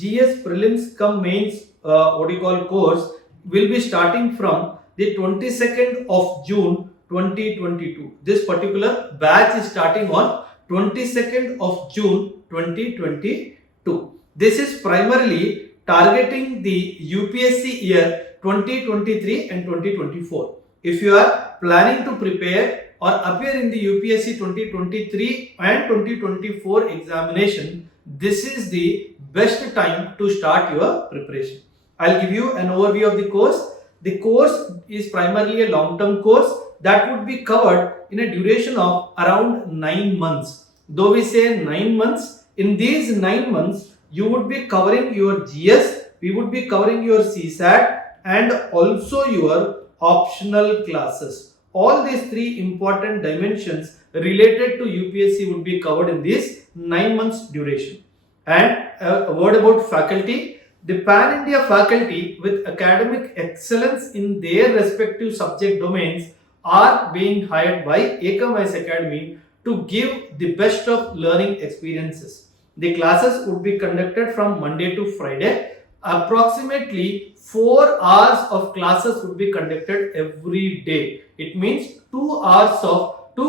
GS Prelims Cum Mains course will be starting from the 22nd of June 2022. This particular batch is starting on 22nd of June 2022. This is primarily targeting the UPSC year 2023 and 2024. If you are planning to prepare or appear in the UPSC 2023 and 2024 examination, this is the best time to start your preparation. I'll give you an overview of the course. The course is primarily a long-term course that would be covered in a duration of around 9 months. Though we say 9 months, in these 9 months, you would be covering your GS, we would be covering your CSAT and also your optional classes. All these three important dimensions related to UPSC would be covered in this 9 months duration. And a word about faculty. The pan-India faculty with academic excellence in their respective subject domains are being hired by Ekam Ias Academy to give the best of learning experiences. The classes would be conducted from Monday to Friday. Approximately 4 hours of classes would be conducted every day. It means 2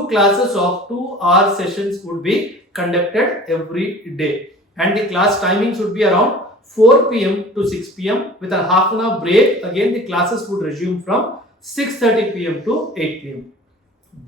classes of 2 hour sessions would be conducted every day. And the class timings would be around 4 p.m. to 6 p.m. with a half an hour break. Again, the classes would resume from 6:30 p.m. to 8 p.m.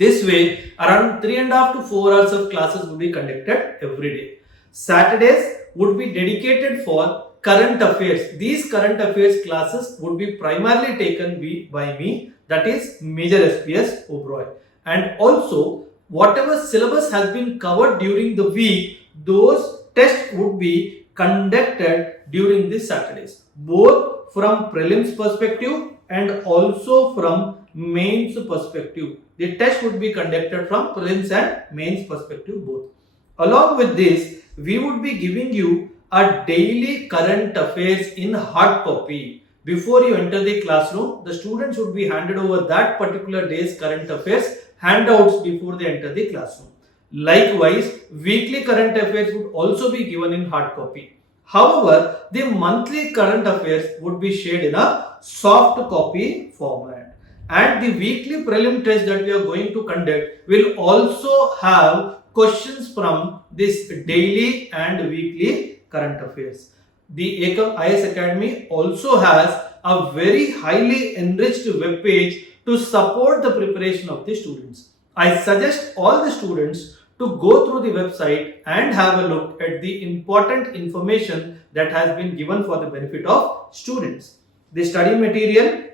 This way, around 3.5 to 4 hours of classes would be conducted every day. Saturdays would be dedicated for current affairs. These current affairs classes would be primarily taken by me, that is Major SPS Oberoi. And also, whatever syllabus has been covered during the week, those tests would be conducted during these Saturdays, both from prelims perspective and also from mains perspective. The test would be conducted from prelims and mains perspective both. Along with this, we would be giving you a daily current affairs in hard copy. Before you enter the classroom, the students would be handed over that particular day's current affairs handouts before they enter the classroom. Likewise, weekly current affairs would also be given in hard copy. However, the monthly current affairs would be shared in a soft copy format. And the weekly prelim test that we are going to conduct will also have questions from this daily and weekly current affairs. The Ekam Ias Academy also has a very highly enriched web page to support the preparation of the students. I suggest all the students to go through the website and have a look at the important information that has been given for the benefit of students. The study material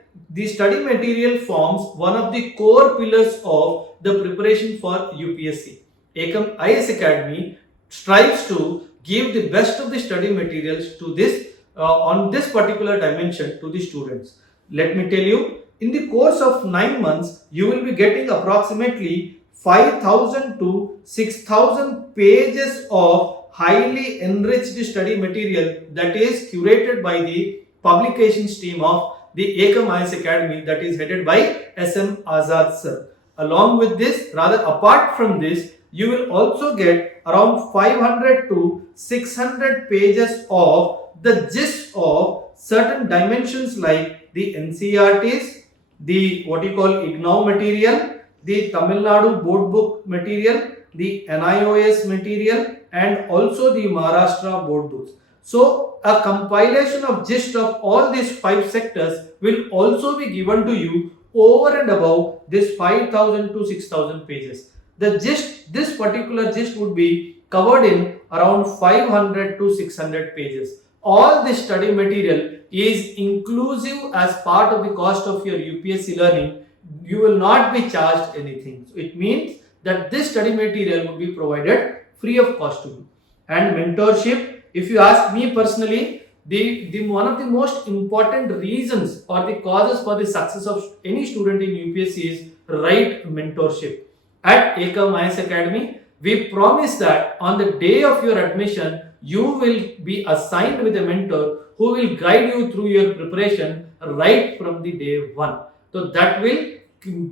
forms one of the core pillars of the preparation for UPSC. Ekam Ias Academy strives to give the best of the study materials to this on this particular dimension to the students. Let me tell you, in the course of 9 months, you will be getting approximately 5,000 to 6,000 pages of highly enriched study material that is curated by the publications team of the Ekam Ias Academy, that is headed by SM Azad sir. Along with this, apart from this, you will also get around 500 to 600 pages of the gist of certain dimensions like the NCERTs, the IGNOU material, the Tamil Nadu board book material, the NIOS material, and also the Maharashtra board books. So, a compilation of gist of all these 5 sectors will also be given to you over and above this 5,000 to 6,000 pages. This particular gist would be covered in around 500 to 600 pages. All this study material is inclusive as part of the cost of your UPSC learning. You will not be charged anything. So it means that this study material will be provided free of cost to you. And mentorship, if you ask me personally, the one of the most important reasons or the causes for the success of any student in UPSC is right mentorship. At Ekam Ias Academy, we promise that on the day of your admission, you will be assigned with a mentor who will guide you through your preparation right from the day one. So that will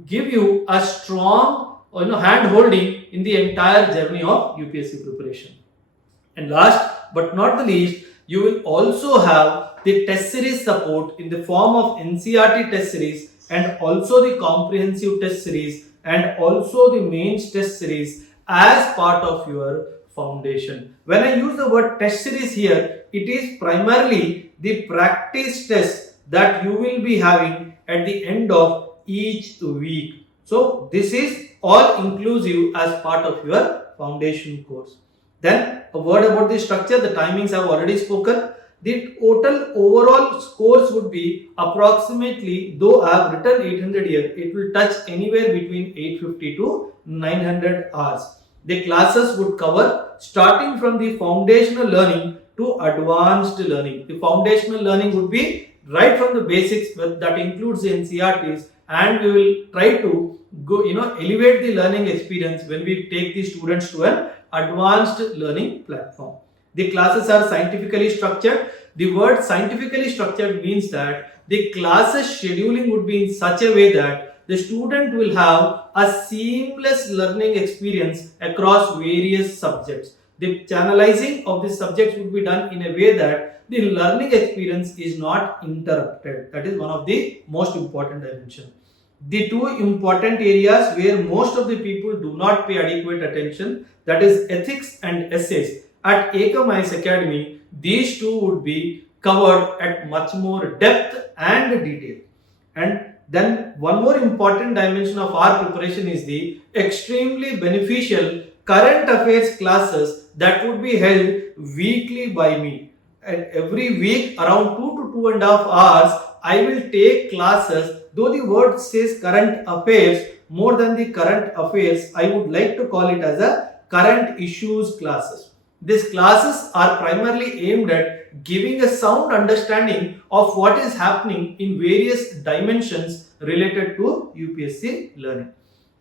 give you a strong hand holding in the entire journey of UPSC preparation. And last but not the least, You will also have the test series support in the form of NCERT test series and also the comprehensive test series and also the mains test series as part of your foundation. When I use the word test series here, it is primarily the practice test that you will be having at the end of each week. So this is all inclusive as part of your foundation course. Then a word about the structure, the timings I have already spoken. The total overall scores would be approximately, though I have written 800 here, it will touch anywhere between 850 to 900 hours. The classes would cover starting from the foundational learning to advanced learning. The foundational learning would be right from the basics, that includes the NCERTs, and we will try to go, elevate the learning experience when we take the students to an advanced learning platform. The classes are scientifically structured. The word scientifically structured means that the classes scheduling would be in such a way that the student will have a seamless learning experience across various subjects. The channelizing of the subjects would be done in a way that the learning experience is not interrupted. That is one of the most important dimensions. The two important areas where most of the people do not pay adequate attention, that is ethics and essays. At Ekam Ias Academy, these two would be covered at much more depth and detail. And then one more important dimension of our preparation is the extremely beneficial current affairs classes that would be held weekly by me. And every week around 2 to 2.5 hours, I will take classes. Though the word says current affairs, more than the current affairs, I would like to call it as a current issues classes. These classes are primarily aimed at giving a sound understanding of what is happening in various dimensions related to UPSC learning.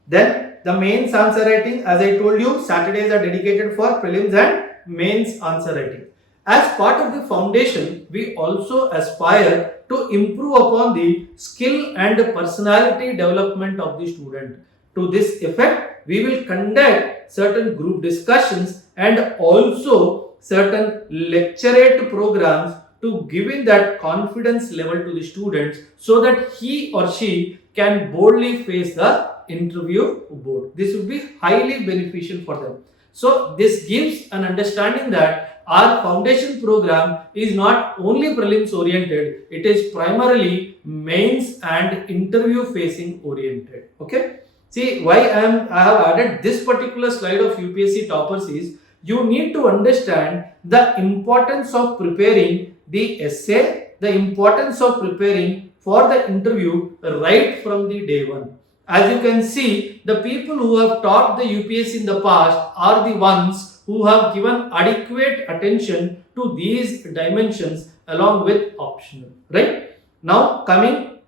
Then the mains answer writing, as I told you, Saturdays are dedicated for prelims and mains answer writing. As part of the foundation, we also aspire to improve upon the skill and personality development of the student. To this effect, we will conduct certain group discussions and also certain lecturate programs to give in that confidence level to the students so that he or she can boldly face the interview board. This will be highly beneficial for them. So this gives an understanding that our foundation program is not only prelims oriented, it is primarily mains and interview facing oriented. Okay. See, why I have added this particular slide of UPSC toppers is you need to understand the importance of preparing the essay, the importance of preparing for the interview right from the day one. As you can see, the people who have taught the UPSC in the past are the ones who have given adequate attention to these dimensions along with optional, right? Now coming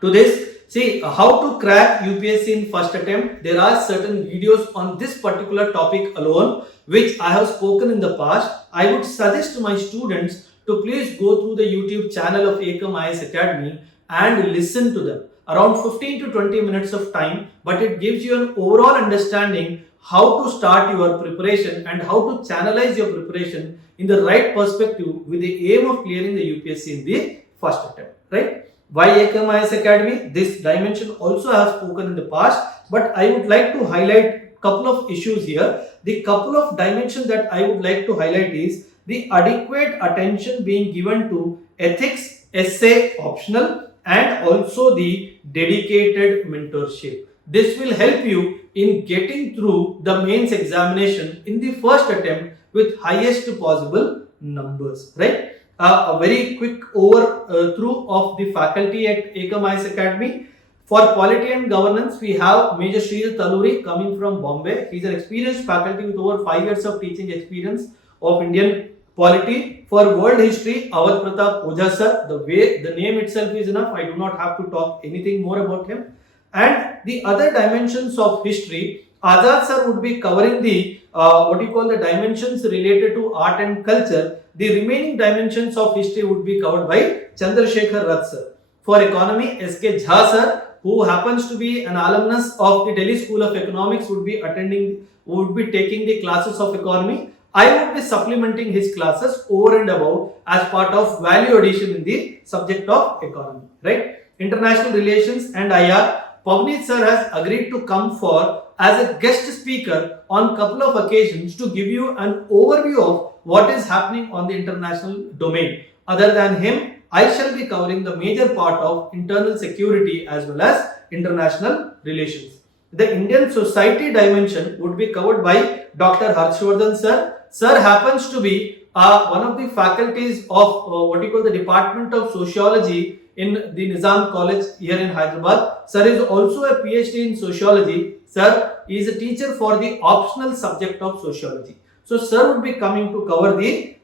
to this, see how to crack UPSC in first attempt. There are certain videos on this particular topic alone which I have spoken in the past. I would suggest to my students to please go through the YouTube channel of Ekam Ias Academy and listen to them. Around 15 to 20 minutes of time, but it gives you an overall understanding how to start your preparation and how to channelize your preparation in the right perspective with the aim of clearing the UPSC in the first attempt, right? Why Ekam Ias Academy? This dimension also I have spoken in the past, but I would like to highlight couple of issues here. The couple of dimensions that I would like to highlight is the adequate attention being given to ethics, essay, optional, and also the dedicated mentorship. This will help you in getting through the mains examination in the first attempt with highest possible numbers, right? A very quick overthrough of the faculty at Ekam Ias Academy. For Polity and Governance, we have Major Sridhar Taluri coming from Bombay. He is an experienced faculty with over 5 years of teaching experience of Indian polity. For World History, Avadh Pratap Ojha sir. The name itself is enough. I do not have to talk anything more about him. And the other dimensions of history, Azad sir would be covering the the dimensions related to art and culture. The remaining dimensions of history would be covered by Chandrasekhar Rath sir. For economy, S.K. Jha sir, who happens to be an alumnus of the Delhi School of Economics, would be taking the classes of economy. I would be supplementing his classes over and above as part of value addition in the subject of economy, right? International relations and IR, Pavneet sir has agreed to come for as a guest speaker on couple of occasions to give you an overview of what is happening on the international domain. Other than him, I shall be covering the major part of internal security as well as international relations. The Indian society dimension would be covered by Dr. Harshvardhan sir. Sir happens to be one of the faculties of the Department of Sociology in the Nizam College here in Hyderabad. Sir is also a PhD in sociology. Sir is a teacher for the optional subject of sociology. So sir would be coming to cover the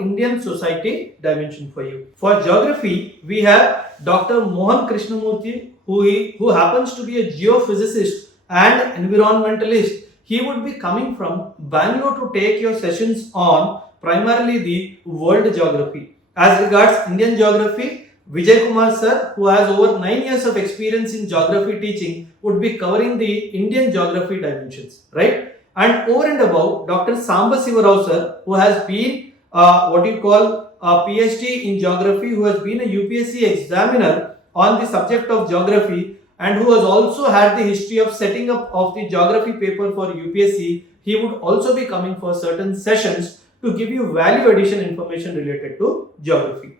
Indian society dimension for you. For geography, we have Dr. Mohan Krishnamurthy, who happens to be a geophysicist and environmentalist. He would be coming from Bangalore to take your sessions on primarily the world geography. As regards Indian geography, Vijay Kumar sir, who has over 9 years of experience in geography teaching, would be covering the Indian geography dimensions, right? And over and above, Dr. Samba Sivarao sir, who has been a PhD in geography, who has been a UPSC examiner on the subject of geography, and who has also had the history of setting up of the geography paper for UPSC. He would also be coming for certain sessions to give you value addition information related to geography.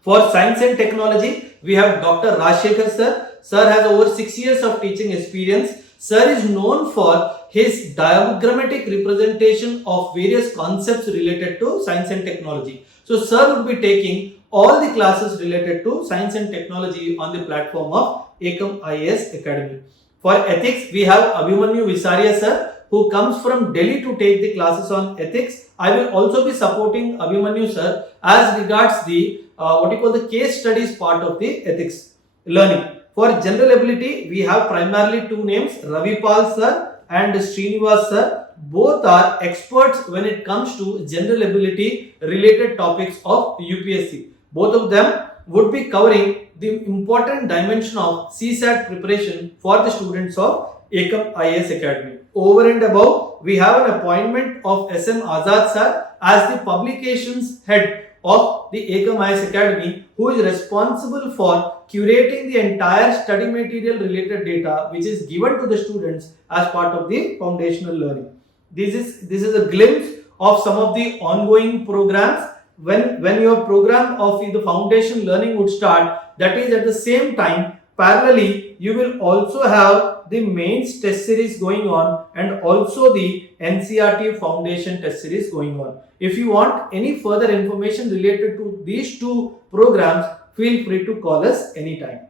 For science and technology, we have Dr. Rajshekhar sir. Sir has over 6 years of teaching experience. Sir is known for his diagrammatic representation of various concepts related to science and technology. So sir would be taking all the classes related to science and technology on the platform of Ekam Ias Academy. For ethics, we have Abhimanyu Visaria sir, who comes from Delhi to take the classes on ethics. I will also be supporting Abhimanyu sir as regards the the case studies part of the ethics learning. For general ability, we have primarily two names, Ravipal sir and Srinivas sir. Both are experts when it comes to general ability related topics of UPSC. Both of them would be covering the important dimension of CSAT preparation for the students of Ekam Ias Academy. Over and above, we have an appointment of SM Azad sir as the publications head of the Ekam Ias Academy, who is responsible for curating the entire study material related data which is given to the students as part of the foundational learning. This is a glimpse of some of the ongoing programs. When your program of the foundation learning would start, that is at the same time parallelly you will also have the mains test series going on and also the NCERT foundation test series going on. If you want any further information related to these two programs, feel free to call us anytime.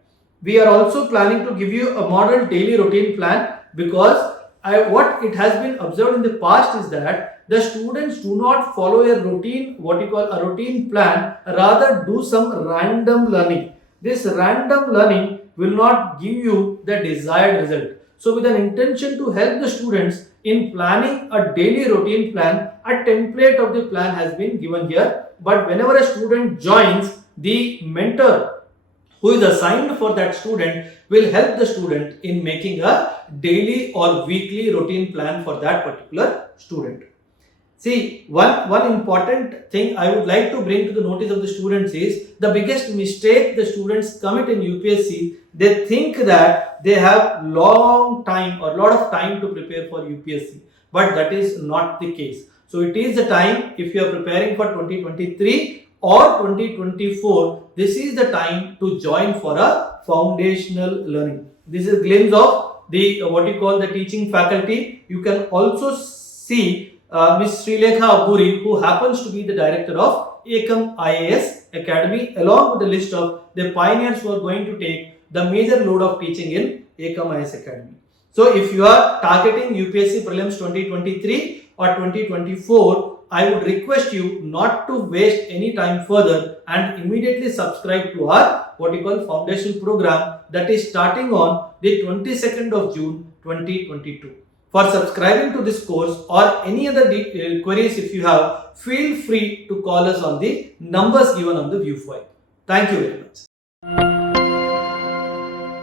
We are also planning to give you a model daily routine plan, because what it has been observed in the past is that the students do not follow a routine, a routine plan, rather do some random learning. This random learning will not give you the desired result. So with an intention to help the students in planning a daily routine plan, a template of the plan has been given here. But whenever a student joins, the mentor who is assigned for that student will help the student in making a daily or weekly routine plan for that particular student. See, one important thing I would like to bring to the notice of the students is the biggest mistake the students commit in UPSC. They think that they have long time or lot of time to prepare for UPSC, but that is not the case. So it is the time, if you are preparing for 2023 or 2024, this is the time to join for a foundational learning. This is a glimpse of the the teaching faculty. You can also see Ms. Srilekha Aburi, who happens to be the director of Ekam Ias Academy, along with the list of the pioneers who are going to take the major load of teaching in Ekam Ias Academy. So if you are targeting UPSC Prelims 2023 or 2024, I would request you not to waste any time further and immediately subscribe to our foundation program that is starting on the 22nd of June 2022. For subscribing to this course or any other queries if you have, feel free to call us on the numbers given on the view file. Thank you very much.